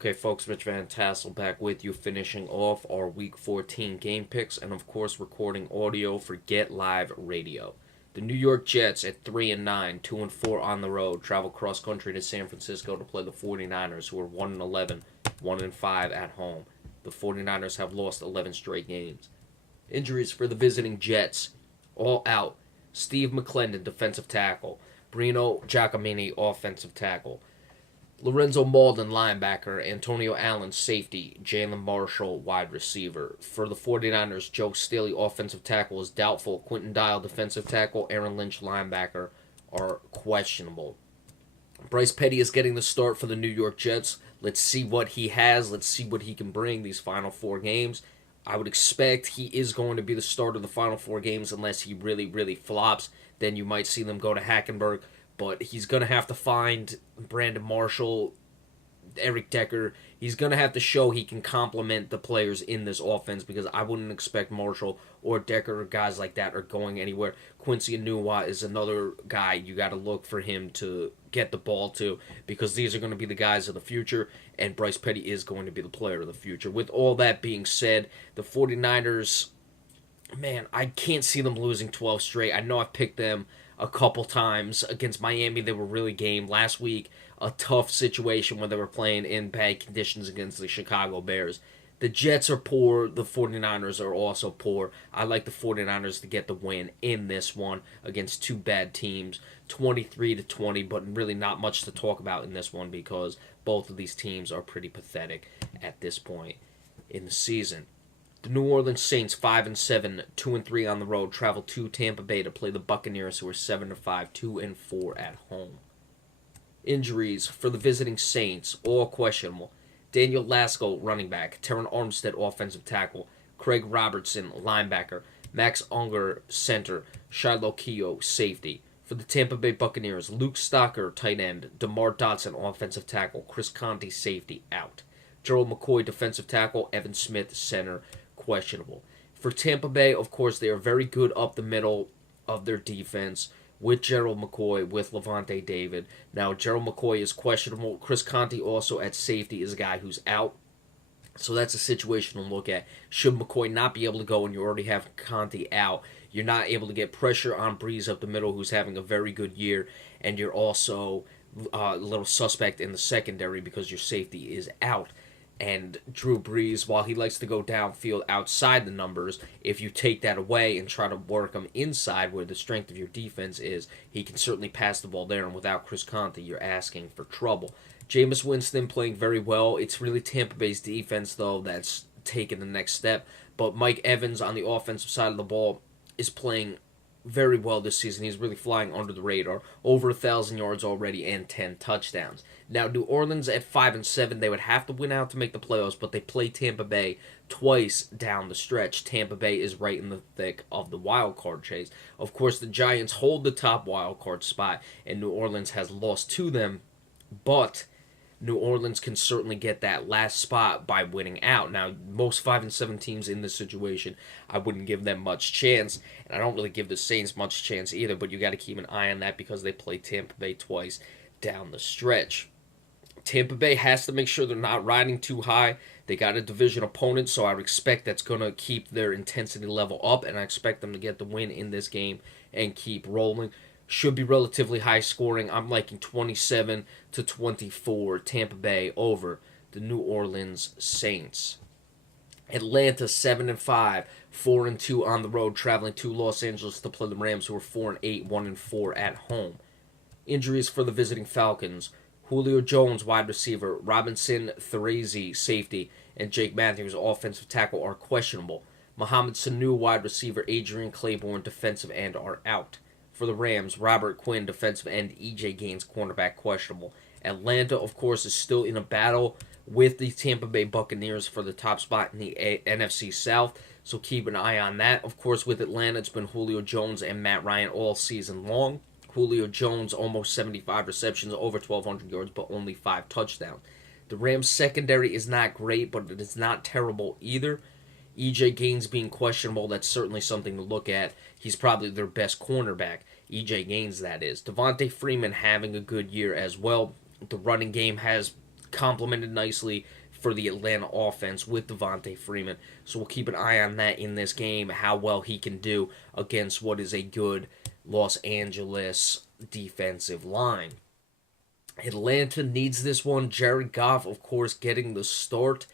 Okay, folks, Rich Van Tassel back with you, finishing off our Week 14 game picks, and of course, recording audio for Get Live Radio. The New York Jets at 3-9, 2-4 on the road, travel cross country to San Francisco to play the 49ers, who are 1-11, 1-5 at home. The 49ers have lost 11 straight games. Injuries for the visiting Jets, all out. Steve McClendon, defensive tackle. Bruno Giacomini, offensive tackle. Lorenzo Malden, linebacker. Antonio Allen, safety. Jalen Marshall, wide receiver. For the 49ers, Joe Staley, offensive tackle, is doubtful. Quentin Dial, defensive tackle. Aaron Lynch, linebacker, are questionable. Bryce Petty is getting the start for the New York Jets. Let's see what he has. Let's see what he can bring these final four games. I would expect he is going to be the starter of the final four games unless he really, really flops. Then you might see them go to Hackenberg. But he's going to have to find Brandon Marshall, Eric Decker. He's going to have to show he can complement the players in this offense because I wouldn't expect Marshall or Decker or guys like that are going anywhere. Quincy Enunwa is another guy you got to look for him to get the ball to because these are going to be the guys of the future, and Bryce Petty is going to be the player of the future. With all that being said, the 49ers, man, I can't see them losing 12 straight. I know I've picked them a couple times. Against Miami, they were really game. Last week, a tough situation when they were playing in bad conditions against the Chicago Bears. The Jets are poor. The 49ers are also poor. I like the 49ers to get the win in this one against two bad teams, 23-20, but really not much to talk about in this one because both of these teams are pretty pathetic at this point in the season. The New Orleans Saints, 5-7, 2-3 on the road, travel to Tampa Bay to play the Buccaneers, who are 7-5, 2-4 at home. Injuries for the visiting Saints, all questionable. Daniel Lasco, running back. Teron Armstead, offensive tackle. Craig Robertson, linebacker. Max Unger, center. Shiloh Keogh, safety. For the Tampa Bay Buccaneers, Luke Stocker, tight end. DeMar Dotson, offensive tackle. Chris Conte, safety, out. Gerald McCoy, defensive tackle. Evan Smith, center, questionable. For Tampa Bay, of course, they are very good up the middle of their defense with Gerald McCoy, with Levante David. Now, Gerald McCoy is questionable. Chris Conte also at safety is a guy who's out. So that's a situation to look at. Should McCoy not be able to go and you already have Conte out, you're not able to get pressure on Breeze up the middle, who's having a very good year, and you're also a little suspect in the secondary because your safety is out. And Drew Brees, while he likes to go downfield outside the numbers, if you take that away and try to work him inside where the strength of your defense is, he can certainly pass the ball there. And without Chris Conte, you're asking for trouble. Jameis Winston playing very well. It's really Tampa Bay's defense, though, that's taken the next step. But Mike Evans on the offensive side of the ball is playing very well this season. He's really flying under the radar. Over 1,000 yards already and 10 touchdowns. Now, New Orleans at 5-7, they would have to win out to make the playoffs, but they play Tampa Bay twice down the stretch. Tampa Bay is right in the thick of the wild card chase. Of course, the Giants hold the top wild card spot, and New Orleans has lost to them, but New Orleans can certainly get that last spot by winning out. Now, most 5-7 teams in this situation, I wouldn't give them much chance, and I don't really give the Saints much chance either, but you got to keep an eye on that because they play Tampa Bay twice down the stretch. Tampa Bay has to make sure they're not riding too high. They got a division opponent, so I would expect that's going to keep their intensity level up, and I expect them to get the win in this game and keep rolling. Should be relatively high scoring. I'm liking 27-24 Tampa Bay over the New Orleans Saints. Atlanta 7-5, 4-2 on the road, traveling to Los Angeles to play the Rams, who are 4-8, 1-4 at home. Injuries for the visiting Falcons. Julio Jones, wide receiver, Robinson Therazy, safety, and Jake Matthews, offensive tackle, are questionable. Mohamed Sanu, wide receiver, Adrian Claiborne, defensive end, are out. For the Rams, Robert Quinn, defensive end, E.J. Gaines, cornerback, questionable. Atlanta, of course, is still in a battle with the Tampa Bay Buccaneers for the top spot in the NFC South, so keep an eye on that. Of course, with Atlanta, it's been Julio Jones and Matt Ryan all season long. Julio Jones, almost 75 receptions, over 1,200 yards, but only 5 touchdowns. The Rams' secondary is not great, but it is not terrible either. E.J. Gaines being questionable, that's certainly something to look at. He's probably their best cornerback. E.J. Gaines, that is. Devontae Freeman having a good year as well. The running game has complemented nicely for the Atlanta offense with Devontae Freeman. So we'll keep an eye on that in this game, how well he can do against what is a good Los Angeles defensive line. Atlanta needs this one. Jared Goff, of course, getting the start.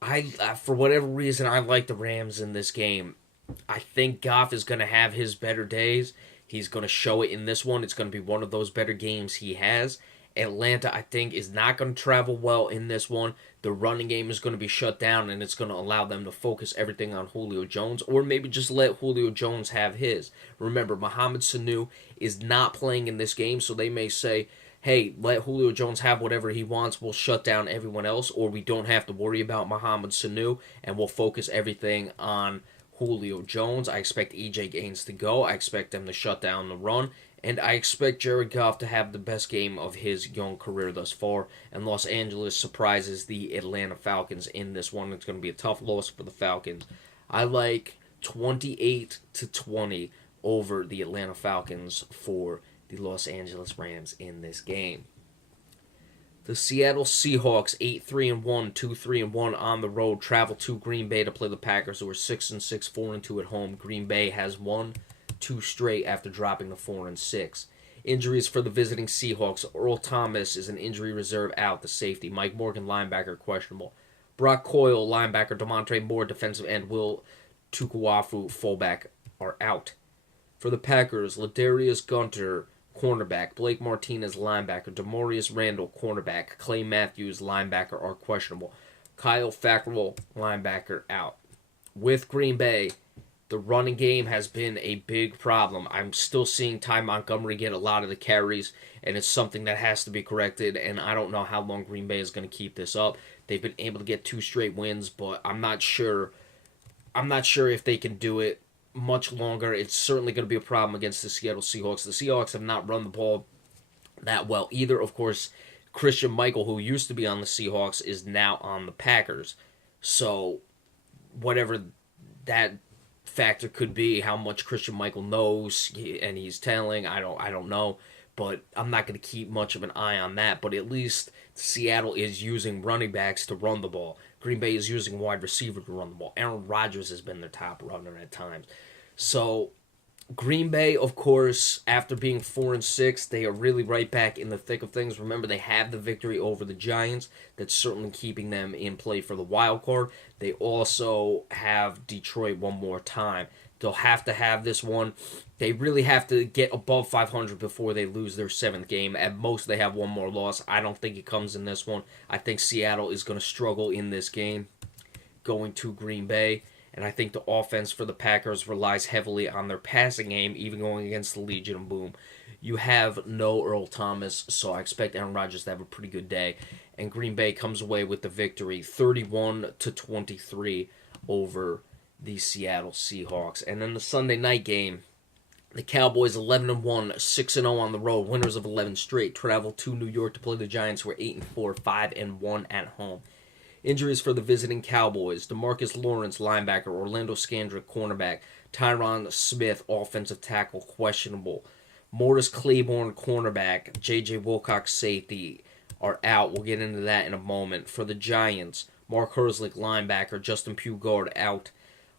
For whatever reason, I like the Rams in this game. I think Goff is going to have his better days. He's going to show it in this one. It's going to be one of those better games he has. Atlanta, I think, is not going to travel well in this one. The running game is going to be shut down, and it's going to allow them to focus everything on Julio Jones, or maybe just let Julio Jones have his. Remember, Mohamed Sanu is not playing in this game, so they may say, hey, let Julio Jones have whatever he wants. We'll shut down everyone else, or we don't have to worry about Mohamed Sanu, and we'll focus everything on Julio Jones. I expect EJ Gaines to go. I expect them to shut down the run. And I expect Jared Goff to have the best game of his young career thus far. And Los Angeles surprises the Atlanta Falcons in this one. It's going to be a tough loss for the Falcons. I like 28-20 over the Atlanta Falcons for the Los Angeles Rams in this game. The Seattle Seahawks, 8-3-1, 2-3-1 on the road, travel to Green Bay to play the Packers, who are 6-6, 4-2 at home. Green Bay has won 2 straight after dropping to 4-6. Injuries for the visiting Seahawks. Earl Thomas is an injury reserve out, the safety. Mike Morgan, linebacker, questionable. Brock Coyle, linebacker. Demontre Moore, defensive end. Will Tukuafu, fullback, are out. For the Packers, Ladarius Gunter, cornerback. Blake Martinez, linebacker. Demarius Randall, cornerback. Clay Matthews, linebacker, are questionable. Kyle Fackrell, linebacker, out. With Green Bay, the running game has been a big problem. I'm still seeing Ty Montgomery get a lot of the carries, and it's something that has to be corrected, and I don't know how long Green Bay is going to keep this up. They've been able to get 2 straight wins, but I'm not sure if they can do it much longer. It's certainly going to be a problem against the Seattle Seahawks. The Seahawks have not run the ball that well either. Of course, Christian Michael, who used to be on the Seahawks, is now on the Packers. So whatever that factor could be, how much Christian Michael knows and he's telling, I don't know, but I'm not going to keep much of an eye on that. But at least Seattle is using running backs to run the ball. Green Bay is using wide receiver to run the ball. Aaron Rodgers has been their top runner at times. So Green Bay, of course, after being 4-6, they are really right back in the thick of things. Remember, they have the victory over the Giants. That's certainly keeping them in play for the wild card. They also have Detroit one more time. They'll have to have this one. They really have to get above 500 before they lose their 7th game. At most, they have one more loss. I don't think it comes in this one. I think Seattle is going to struggle in this game going to Green Bay. And I think the offense for the Packers relies heavily on their passing game, even going against the Legion of Boom. You have no Earl Thomas, so I expect Aaron Rodgers to have a pretty good day. And Green Bay comes away with the victory, 31-23 over the Seattle Seahawks. And then the Sunday night game, the Cowboys 11-1, 6-0 on the road, winners of 11 straight, travel to New York to play the Giants, who are 8-4, 5-1 at home. Injuries for the visiting Cowboys: DeMarcus Lawrence, linebacker; Orlando Scandrick, cornerback; Tyron Smith, offensive tackle, questionable; Morris Claiborne, cornerback; J.J. Wilcox, safety, are out. We'll get into that in a moment. For the Giants, Mark Herzlich, linebacker; Justin Pugh, guard, out.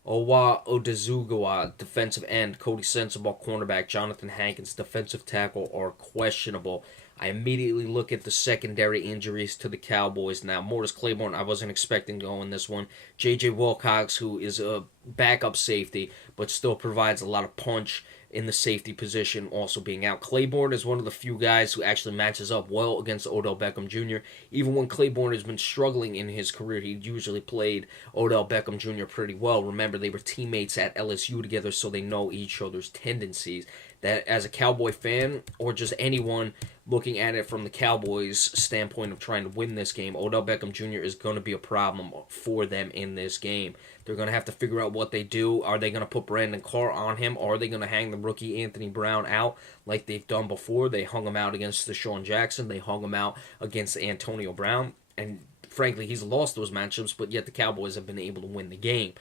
Owa Odezugawa, defensive end; Cody Sensabaugh, cornerback; Jonathan Hankins, defensive tackle, are questionable. I immediately look at the secondary injuries to the Cowboys now. Morris Claiborne, I wasn't expecting to go in this one. J.J. Wilcox, who is a backup safety, but still provides a lot of punch in the safety position, also being out. Claiborne is one of the few guys who actually matches up well against Odell Beckham Jr. Even when Claiborne has been struggling in his career, he usually played Odell Beckham Jr. pretty well. Remember, they were teammates at LSU together, so they know each other's tendencies. That as a Cowboy fan, or just anyone looking at it from the Cowboys' standpoint of trying to win this game, Odell Beckham Jr. is going to be a problem for them in this game. They're going to have to figure out what they do. Are they going to put Brandon Carr on him? Or are they going to hang the rookie Anthony Brown out like they've done before? They hung him out against Deshaun Jackson. They hung him out against Antonio Brown. And frankly, he's lost those matchups, but yet the Cowboys have been able to win the game.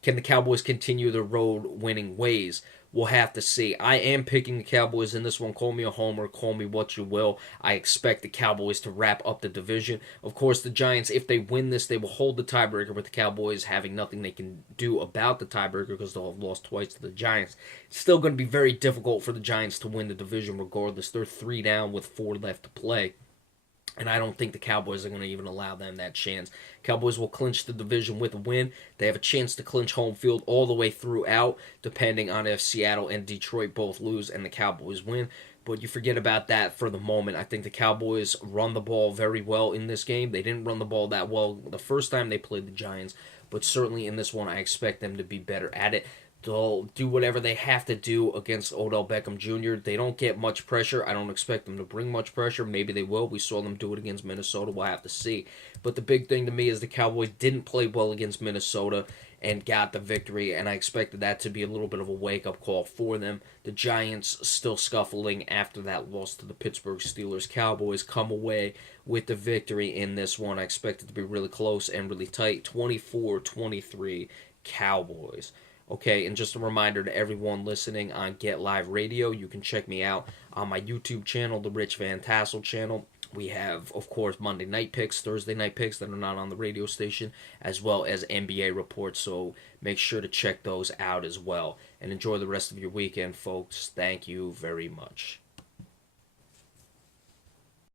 Can the Cowboys continue their road winning ways? We'll have to see. I am picking the Cowboys in this one. Call me a homer, call me what you will. I expect the Cowboys to wrap up the division. Of course, the Giants, if they win this, they will hold the tiebreaker with the Cowboys having nothing they can do about the tiebreaker because they'll have lost twice to the Giants. It's still going to be very difficult for the Giants to win the division regardless. They're 3 down with 4 left to play. And I don't think the Cowboys are going to even allow them that chance. Cowboys will clinch the division with a win. They have a chance to clinch home field all the way throughout, depending on if Seattle and Detroit both lose and the Cowboys win. But you forget about that for the moment. I think the Cowboys run the ball very well in this game. They didn't run the ball that well the first time they played the Giants, but certainly in this one, I expect them to be better at it. They'll do whatever they have to do against Odell Beckham Jr. They don't get much pressure. I don't expect them to bring much pressure. Maybe they will. We saw them do it against Minnesota. We'll have to see. But the big thing to me is the Cowboys didn't play well against Minnesota and got the victory, and I expected that to be a little bit of a wake-up call for them. The Giants still scuffling after that loss to the Pittsburgh Steelers. Cowboys come away with the victory in this one. I expect it to be really close and really tight. 24-23 Cowboys. Okay, and just a reminder to everyone listening on Get Live Radio, you can check me out on my YouTube channel, the Rich Van Tassel channel. We have, of course, Monday night picks, Thursday night picks that are not on the radio station, as well as NBA reports, so make sure to check those out as well. And enjoy the rest of your weekend, folks. Thank you very much.